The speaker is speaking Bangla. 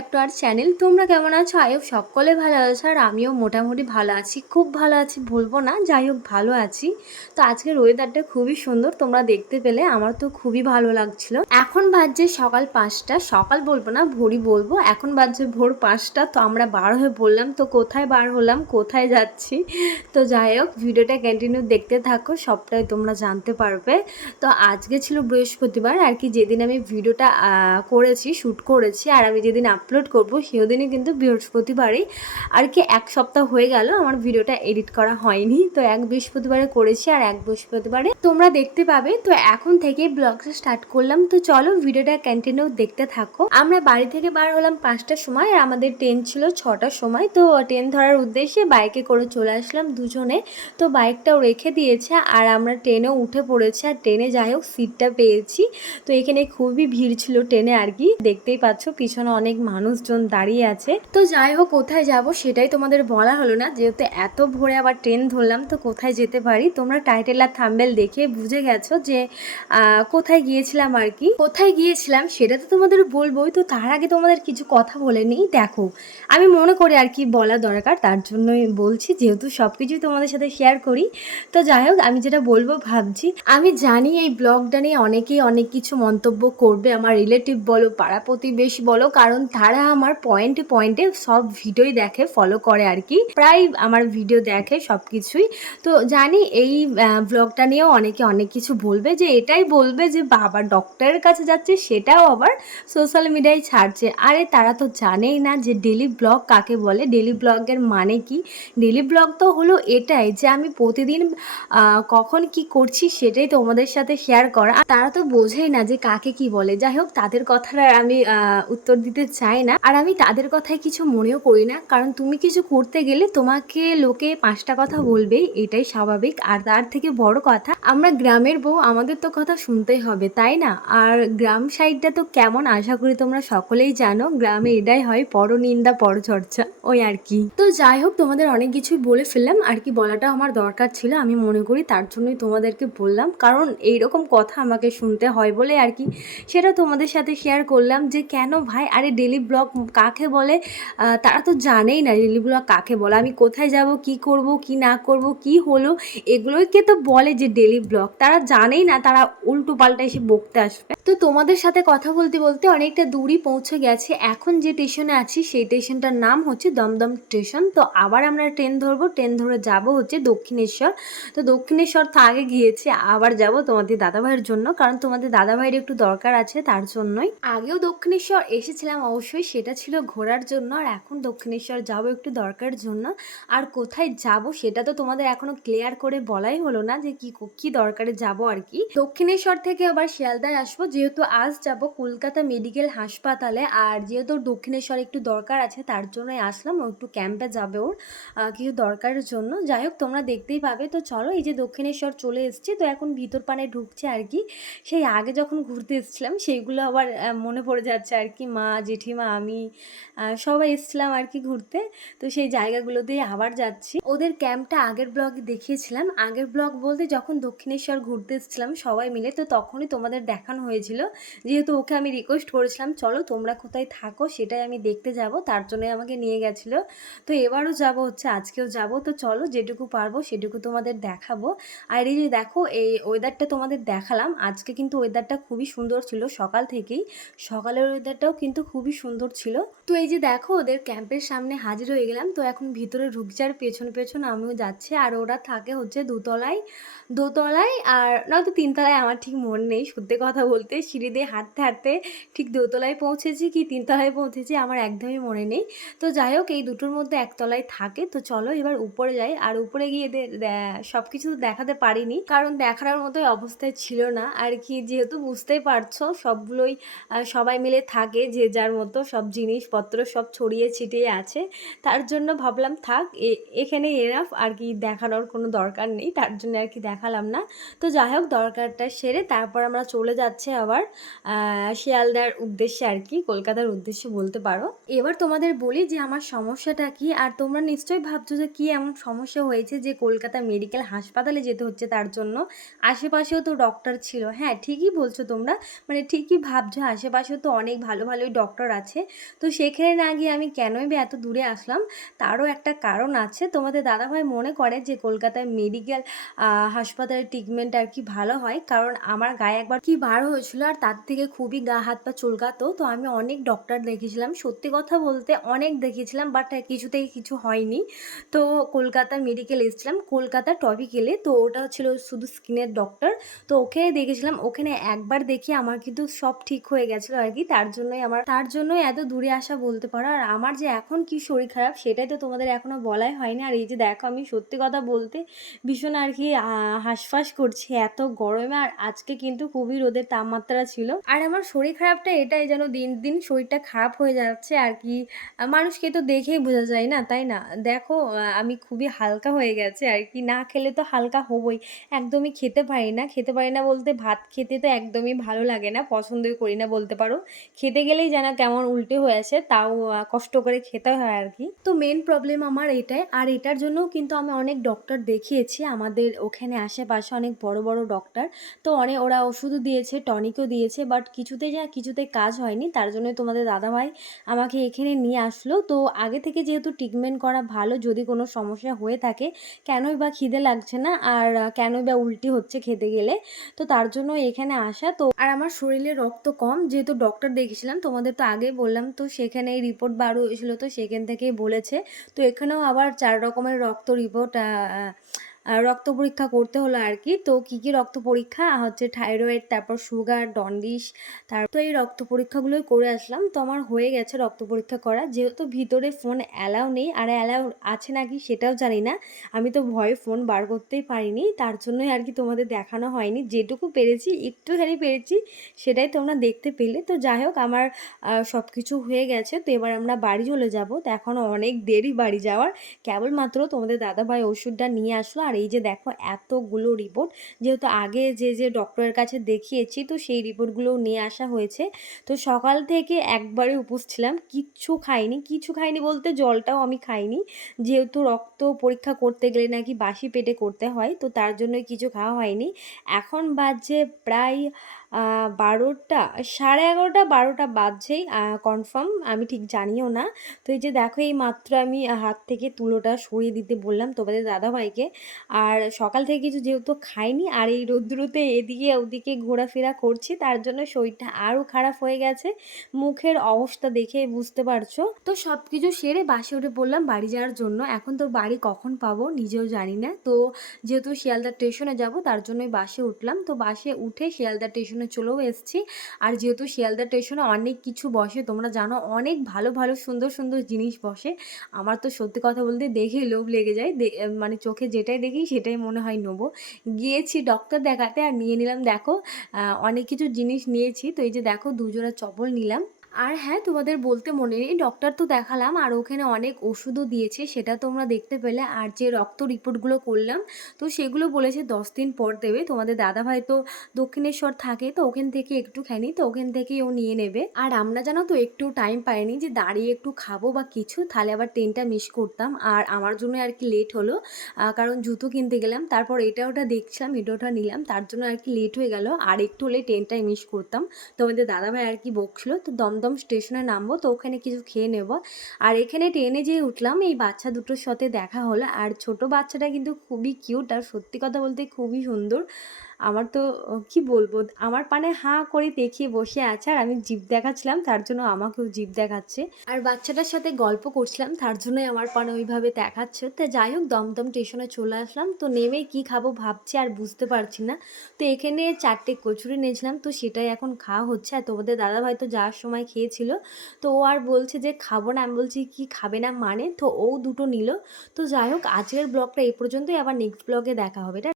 আর চ্যানেল তোমরা কেমন আছো? আই হোপ সকলে ভালো আছো আর আমিও মোটামুটি ভালো আছি। খুব ভালো আছি বলব না, যাই হোক ভালো আছি। তো আজকের ওয়েদারটা খুবই সুন্দর, তোমরা দেখতে পেলে, আমার তো খুবই ভালো লাগছিল। এখন বাজছে সকাল পাঁচটা, সকাল বলব না, ভোরই বলব। এখন বাজছে ভোর পাঁচটা, তো আমরা বার হয়ে বললাম, তো কোথায় বার হলাম, কোথায় যাচ্ছি? তো যাই হোক, ভিডিওটা কন্টিনিউ দেখতে থাকো, সবটাই তোমরা জানতে পারবে। তো আজকে ছিল বৃহস্পতিবার, আর কি যেদিন আমি ভিডিওটা করেছি শ্যুট করেছি, আর আমি যেদিন আপলোড করব সেদিনই কিন্তু বৃহস্পতিবারই। আর কি এক সপ্তাহ হয়ে গেল, আমার ভিডিওটা এডিট করা হয়নি। তো এক বৃহস্পতিবারে করেছি আর এক বৃহস্পতিবারে তোমরা দেখতে পাবে। তো এখন থেকে ব্লগটা স্টার্ট করলাম। তো চলো ভিডিওটা কন্টিনিউ দেখতে থাকো। আমরা বাড়ি থেকে বার হলাম পাঁচটার সময় আর আমাদের ট্রেন ছিল ছটার সময়। তো ট্রেন ধরার উদ্দেশ্যে বাইকে করে চলে আসলাম দুজনে। তো বাইকটাও রেখে দিয়েছে আর আমরা ট্রেনেও উঠে পড়েছি। আর ট্রেনে যাই হোক সিটটা পেয়েছি। তো এখানে খুবই ভিড় ছিল ট্রেনে আর কি। দেখতেই পাচ্ছ, পিছনে অনেক মানুষজন দাঁড়িয়ে আছে। তো যাই হোক, কোথায় যাব সেটাই তোমাদের বলা হলো না। যেহেতু এত ভোরে আবার ট্রেন ধরলাম, তো কোথায় যেতে পারি? তোমরা টাইটেল আর থাম্বেল দেখে বুঝে গেছো যে কোথায় গিয়েছিলাম আর কি? কোথায় গিয়েছিলাম সেটা তো তোমাদের বলবোই। তো তার আগে তোমাদের কিছু কথা বলে নিই। দেখো, আমি মনে করি আর কি বলা দরকার। তার জন্যই বলছি, যেহেতু সব কিছুই তোমাদের সাথে শেয়ার করি। তো যাই হোক, আমি যেটা বলব, ভাবছি, আমি জানি এই ব্লগটা নিয়ে অনেকেই অনেক কিছু মন্তব্য করবে। আমার রিলেটিভ বলো, পাড়া প্রতিবেশী বলো, কারণ তারা আমার পয়েন্টে পয়েন্টে সব ভিডিওই দেখে ফলো করে আর কি। প্রায় আমার ভিডিও দেখে সব কিছুই তো জানি এই ব্লগটা নিয়েও অনেকে অনেক কিছু বলবে যে, এটাই বলবে যে, বাবা ডক্টরের কাছে যাচ্ছে, সেটাও আবার সোশ্যাল মিডিয়ায় ছাড়ছে। আরে তারা তো জানেই না যে ডেলি ব্লগ কাকে বলে? ডেলি ব্লগের মানে কি? ডেলি ব্লগ তো হলো এটাই যে, আমি প্রতিদিন কখন কি করছি সেটাই তোমাদের সাথে শেয়ার করা। তারা তো বোঝেই না যে, কাকে কি বলে। যাই হোক, তাদের আর আমি উত্তর দিতে চাই। না। আর আমি তাদের কথায় কিছু মনেও করি না। কারণ তুমি কিছু করতে গেলে তোমাকে লোকে পাঁচটা কথা বলবেই এটাই স্বাভাবিক। আর তার থেকে বড় কথা, আমরা গ্রামের বউ, আমাদের তো কথা শুনতেই হবে, তাই না? আর গ্রাম সাইডটা তো কেমন আশা করি তোমরা সকলেই জানো। গ্রামে এটাই হয় পর পরনিন্দা, পরচর্চা, ওই আর কি। তো যাই হোক, তোমাদের অনেক কিছুই বলে ফেললাম। আর কি বলাটা আমার দরকার ছিল, আমি মনে করি তার জন্যই তোমাদেরকে বললাম। কারণ এইরকম কথা আমাকে শুনতে হয় বলে আর কি, সেটা তোমাদের সাথে শেয়ার করলাম যে, কেন ভাই? আরে ডেলি ব্লগ কাকে বলে? তারা তো জানেই না ডেলি ব্লগ কাকে বলে। আমি কোথায় যাব, কি করব, কি না করব, কি হলো এগুলোকে তো বলে যে ডেলি ব্লগ। তারা জানেই না, তারা উল্টো পাল্টা এসে বকতে আসবে। তো তোমাদের সাথে কথা বলতে বলতে অনেকটা দূরই পৌঁছে গেছে। এখন যে স্টেশনে আছি, সেই স্টেশনটার নাম হচ্ছে দমদম স্টেশন। তো আবার আমরা ট্রেন ধরবো। ট্রেন ধরে যাব হচ্ছে দক্ষিণেশ্বর। তো দক্ষিণেশ্বর তো আগে গিয়েছি, আবার যাব তোমাদের দাদাভাইয়ের জন্য। কারণ তোমাদের দাদাভাইয়ের একটু দরকার আছে তার জন্যই। আগেও দক্ষিণেশ্বর এসেছিলাম অবশ্যই, সেটা ছিল ঘোরার জন্য। আর এখন দক্ষিণেশ্বর যাব একটু দরকার জন্য। আর কোথায় যাব সেটা তো তোমাদের এখনও ক্লিয়ার করে বলাই হলো না যে কি কি দরকারে যাব আর কি। দক্ষিণেশ্বর থেকে আবার শিয়ালদায় আসব। যেহেতু আজ যাব কলকাতা মেডিকেল হাসপাতালে, আর যেহেতু দক্ষিণেশ্বর একটু দরকার আছে, তার জন্যই আসলাম। ও একটু ক্যাম্পে যাবে ওর কিছু দরকারের জন্য। যাই হোক, তোমরা দেখতেই পাবে। তো চলো, এই যে দক্ষিণেশ্বর চলে এসছে। তো এখন ভিতর পানে ঢুকছে আর কি। সেই আগে যখন ঘুরতে এসেছিলাম, সেইগুলো আবার মনে পড়ে যাচ্ছে আর কি। মা, জেঠিমা, আমি সবাই এসেছিলাম আর কি ঘুরতে। তো সেই জায়গাগুলোতেই আবার যাচ্ছি। ওদের ক্যাম্পটা আগের ব্লগে দেখিয়েছিলাম। আগের ব্লগ বলতে যখন দক্ষিণেশ্বর ঘুরতে এসেছিলাম সবাই মিলে, তো তখনই তোমাদের দেখানো হয়েছিল। যেহেতু ওকে আমি রিকোয়েস্ট করেছিলাম, চলো তোমরা কোথায় থাকো, সেটাই আমি দেখতে যাব। তার জন্যই আমাকে নিয়ে গেছিল। তো এবারও যাব হচ্ছে, আজকেও যাব। তো চলো যেটুকু পারব সেটুকু তোমাদের দেখাবো। আর এই যে দেখো, এই ওয়েদারটা তোমাদের দেখালাম। আজকে কিন্তু ওয়েদারটা খুবই সুন্দর ছিল সকাল থেকেই। সকালের ওয়েদারটাও কিন্তু খুবই সুন্দর ছিল। তো এই যে দেখো, ওদের ক্যাম্পের সামনে হাজির হয়ে গেলাম। তো এখন ভিতরে আর পেছন পেছন আমিও যাচ্ছি। আর ওরা থাকে হচ্ছে দুতলায়। দোতলায় আর নয়তো তিনতলায়, আমার ঠিক মন নেই। সত্যি কথা বলতে সিঁড়ি দিয়ে হাঁটতে হাঁটতে ঠিক দোতলায় পৌঁছেছি কি তিনতলায় পৌঁছেছি আমার একদমই মনে নেই। তো যাই হোক, এই দুটোর মধ্যে একতলায় থাকে। তো চলো এবার উপরে যাই। আর উপরে গিয়ে সব কিছু দেখাতে পারিনি। কারণ দেখার মতোই অবস্থায় ছিল না। আর কি যেহেতু বুঝতেই পারছ, সবগুলোই সবাই মিলে থাকে যে যার মতো সব জিনিসপত্র সব ছড়িয়ে ছিটিয়ে আছে। তার জন্য ভাবলাম থাক এখানে এনাফ আর কি দেখানোর কোনো দরকার নেই। তার জন্য আর কি দেখালাম না। তো যাই হোক, দরকারটা সেরে তারপর আমরা চলে যাচ্ছে আবার শিয়ালদার উদ্দেশ্যে আর কি, কলকাতার উদ্দেশ্যে বলতে পারো। এবার তোমাদের বলি যে আমার সমস্যাটা কি, আর তোমরা নিশ্চয়ই ভাবছ যে কি এমন সমস্যা হয়েছে যে কলকাতা মেডিকেল হাসপাতালে যেতে হচ্ছে তার জন্য। আশেপাশেও তো ডক্টর ছিল। হ্যাঁ ঠিকই বলছো তোমরা। মানে ঠিকই ভাবছ, আশেপাশেও তো অনেক ভালো ভালোই ডক্টর আছে। তো সেখানে না গিয়ে আমি কেনই বা এত দূরে আসলাম, তারও একটা কারণ আছে। তোমাদের দাদাভাই মনে করে যে কলকাতায় মেডিকেল হাসপাতালের ট্রিটমেন্ট আর কি ভালো হয়, কারণ আমার গায়ে একবার কি বার হয়েছিল আর তার থেকে খুবই গা হাত পা চুলকাতো। তো আমি অনেক ডক্টর দেখেছিলাম সত্যি কথা বলতে অনেক দেখেছিলাম বাট কিছুতেই কিছু হয়নি। তো কলকাতা মেডিকেল এসেছিলাম, কলকাতা টপিকেলে তো ওটা ছিল শুধু স্কিনের ডক্টর তো ওখানে দেখেছিলাম, ওখানে একবার দেখে আমার কিন্তু সব ঠিক হয়ে গেছিল আর কি, তার জন্যই আমার, তার জন্যই এত দূরে আসা বলতে পারো। আর আমার যে এখন কি শরীর খারাপ সেটাই তো তোমাদের এখনও বলাই হয়নি। আর এই যে দেখো, আমি সত্যি কথা বলতে ভীষণ আর কি হাঁসফাঁস করছি এত গরমে। আর আজকে কিন্তু খুবই রোদের তাপমাত্রা ছিল। আর আমার শরীর খারাপটা এটাই যেন দিন দিন শরীরটা খারাপ হয়ে যাচ্ছে আর কি। মানুষকে তো দেখেই বোঝা যায় না, তাই না? দেখো আমি খুবই হালকা হয়ে গেছে আর কি। না খেলে তো হালকা হবই। একদমই খেতে পারি না। খেতে পারি না বলতে ভাত খেতে তো একদমই ভালো লাগে না, পছন্দই করি না বলতে পারো। খেতে গেলেই যেন কেমন উল্টে হয়ে আসে, তাও কষ্ট করে খেতে হয় আর কি। তো মেন প্রবলেম আমার এটাই। আর এটার জন্যও কিন্তু আমি অনেক ডক্টর দেখিয়েছি আমাদের ওখানে আশেপাশে অনেক বড় বড় ডক্টর তো অনেক ওরা ওষুধও দিয়েছে টনিকও দিয়েছে বাট কিছুতে যা কিছুতে কাজ হয়নি, তার জন্যই তোমাদের দাদাভাই আমাকে এখানে নিয়ে আসলো। তো আগে থেকে যেহেতু ট্রিটমেন্ট করা ভালো, যদি কোনো সমস্যা হয়ে থাকে, কেনই বা খিদে লাগছে না, আর কেনই বা উল্টি হচ্ছে খেতে গেলে, তো তার জন্য এখানে আসা। তো আর আমার শরীরে রক্ত কম, যেহেতু ডক্টর দেখেছিলাম তোমাদের তো আগে বললাম, তো সেখানে রিপোর্ট বার হয়েছিল, তো সেখান থেকেই বলেছে। তো এখানেও আবার চার রকমের রক্ত রিপোর্ট রক্ত পরীক্ষা করতে হলো আর কি তো কি কি রক্ত পরীক্ষা? হচ্ছে থাইরয়েড তারপর সুগার ডন্ডিস তার তো এই রক্ত পরীক্ষাগুলোই করে আসলাম। তো আমার হয়ে গেছে রক্ত পরীক্ষা করা। যেহেতু ভিতরে ফোন অ্যালাউ নেই, আর অ্যালাউ আছে নাকি সেটাও জানি না। আমি তো ভয়ে ফোন বার করতেই পারিনি। তার জন্যই আর কি তোমাদের দেখানো হয়নি। যেটুকু পেরেছি, একটুখানি পেরেছি, সেটাই তোমরা দেখতে পেলে। তো যাই হোক, আমার সব কিছু হয়ে গেছে। তো এবার আমরা বাড়ি চলে যাব। তো এখন অনেক দেরি বাড়ি যাওয়ার। কেবলমাত্র তোমাদের দাদাভাই ওষুধটা নিয়ে আসলো। আর এই যে দেখো এতগুলো রিপোর্ট যেহেতু আগে যে যে ডক্টরের কাছে দেখিয়েছি, তো সেই রিপোর্টগুলো নিয়ে আসা হয়েছে। তো সকাল থেকে একবারে উপোস ছিলাম কিচ্ছু খাইনি, কিছু খাইনি বলতে জলটাও আমি খাইনি। যেহেতু রক্ত পরীক্ষা করতে গেলে নাকি বাসি পেটে করতে হয়, তো তার জন্যই কিছু খাওয়া হয়নি। এখন বাজে প্রায় বারোটা, সাড়ে এগারোটা, বারোটা বাজছেই কনফার্ম আমি ঠিক জানিও না। তো এই যে দেখো, এই মাত্র আমি হাত থেকে তুলোটা সরিয়ে দিতে বললাম তোমাদের দাদাভাইকে। আর সকাল থেকে কিছু যেহেতু খাইনি, আর এই রোদ্দুরোতে এদিকে ওদিকে ঘোরাফেরা করছি, তার জন্য শরীরটা আরও খারাপ হয়ে গেছে। মুখের অবস্থা দেখে বুঝতে পারছ? তো সব কিছু সেরে বাসে উঠে পড়লাম বাড়ি যাওয়ার জন্য। এখন তো বাড়ি কখন পাবো নিজেও জানি না। তো যেহেতু শিয়ালদা স্টেশনে যাব, তার জন্যই বাসে উঠলাম। তো বাসে উঠে শিয়ালদা স্টেশনে চলেও এসেছি। আর যেহেতু শিয়ালদা স্টেশনে অনেক কিছু বসে, তোমরা জানো অনেক ভালো ভালো, সুন্দর সুন্দর জিনিস বসে। আমার তো সত্যি কথা বলতে দেখেই লোভ লেগে যায়। মানে চোখে যেটাই দেখি সেটাই মনে হয় নেব। গিয়েছি ডক্টর দেখাতে আর নিয়ে নিলাম, দেখো অনেক কিছু জিনিস নিয়েছি। তো এই যে দেখো, দুজোড়া চপল নিলাম। আর হ্যাঁ তোমাদের বলতে মনে নেই ডক্টর তো দেখালাম আর ওখানে অনেক ওষুধও দিয়েছে, সেটা তোমরা দেখতে পেলে। আর যে রক্ত রিপোর্টগুলো করলাম, তো সেগুলো বলেছে দশ দিন পর দেবে। তোমাদের দাদাভাই তো দক্ষিণেশ্বর থাকে, তো ওখান থেকে একটুখানি তো ওখান থেকেই ও নিয়ে নেবে। আর আমরা জানো তো একটু টাইম পাইনি যে দাঁড়িয়ে একটু খাব বা কিছু, তাহলে আবার ট্রেনটা মিস করতাম। আর আমার জন্য আর কি লেট হলো কারণ জুতো কিনতে গেলাম, তারপর এটা ওটা দেখছিলাম, এটা ওটা নিলাম, তার জন্য আর কি লেট হয়ে গেল। আর একটু হলে ট্রেনটাই মিস করতাম। তোমাদের দাদাভাই আর কি বকছিল, তো দমদম স্টেশনে নামবো, তো ওখানে কিছু খেয়ে নেব। আর এখানে ট্রেনে যে উঠলাম, এই বাচ্চা দুটোর সাথে দেখা হলো। আর ছোট বাচ্চাটা কিন্তু খুবই কিউট আর সত্যি কথা বলতে খুবই সুন্দর। আমার তো কি বলব? আমার পানে হাঁ করে দেখিয়ে বসে আছে আর আমি জিভ দেখাচ্ছিলাম, তার জন্য আমাকেও জিভ দেখাচ্ছে। আর বাচ্চাটার সাথে গল্প করছিলাম, তার জন্যই আমার পানে ওইভাবে দেখাচ্ছে। তো যাই হোক, দমদম স্টেশনে চলে আসলাম, তো নেমে কি খাব ভাবছি আর বুঝতে পারছি না। তো এখানে চারটে কচুরি নিয়েছিলাম তো সেটাই এখন খাওয়া হচ্ছে। আর তোমাদের দাদাভাই তো যাওয়ার সময় খেয়েছিল, তো ও আর বলছে যে খাব না, আমি বলছি কি খাবে না মানে? তো ও দুটো নিল। তো যাই হোক, আজকের ব্লগটা এই পর্যন্তই, আবার নেক্সট ব্লগে দেখা হবে।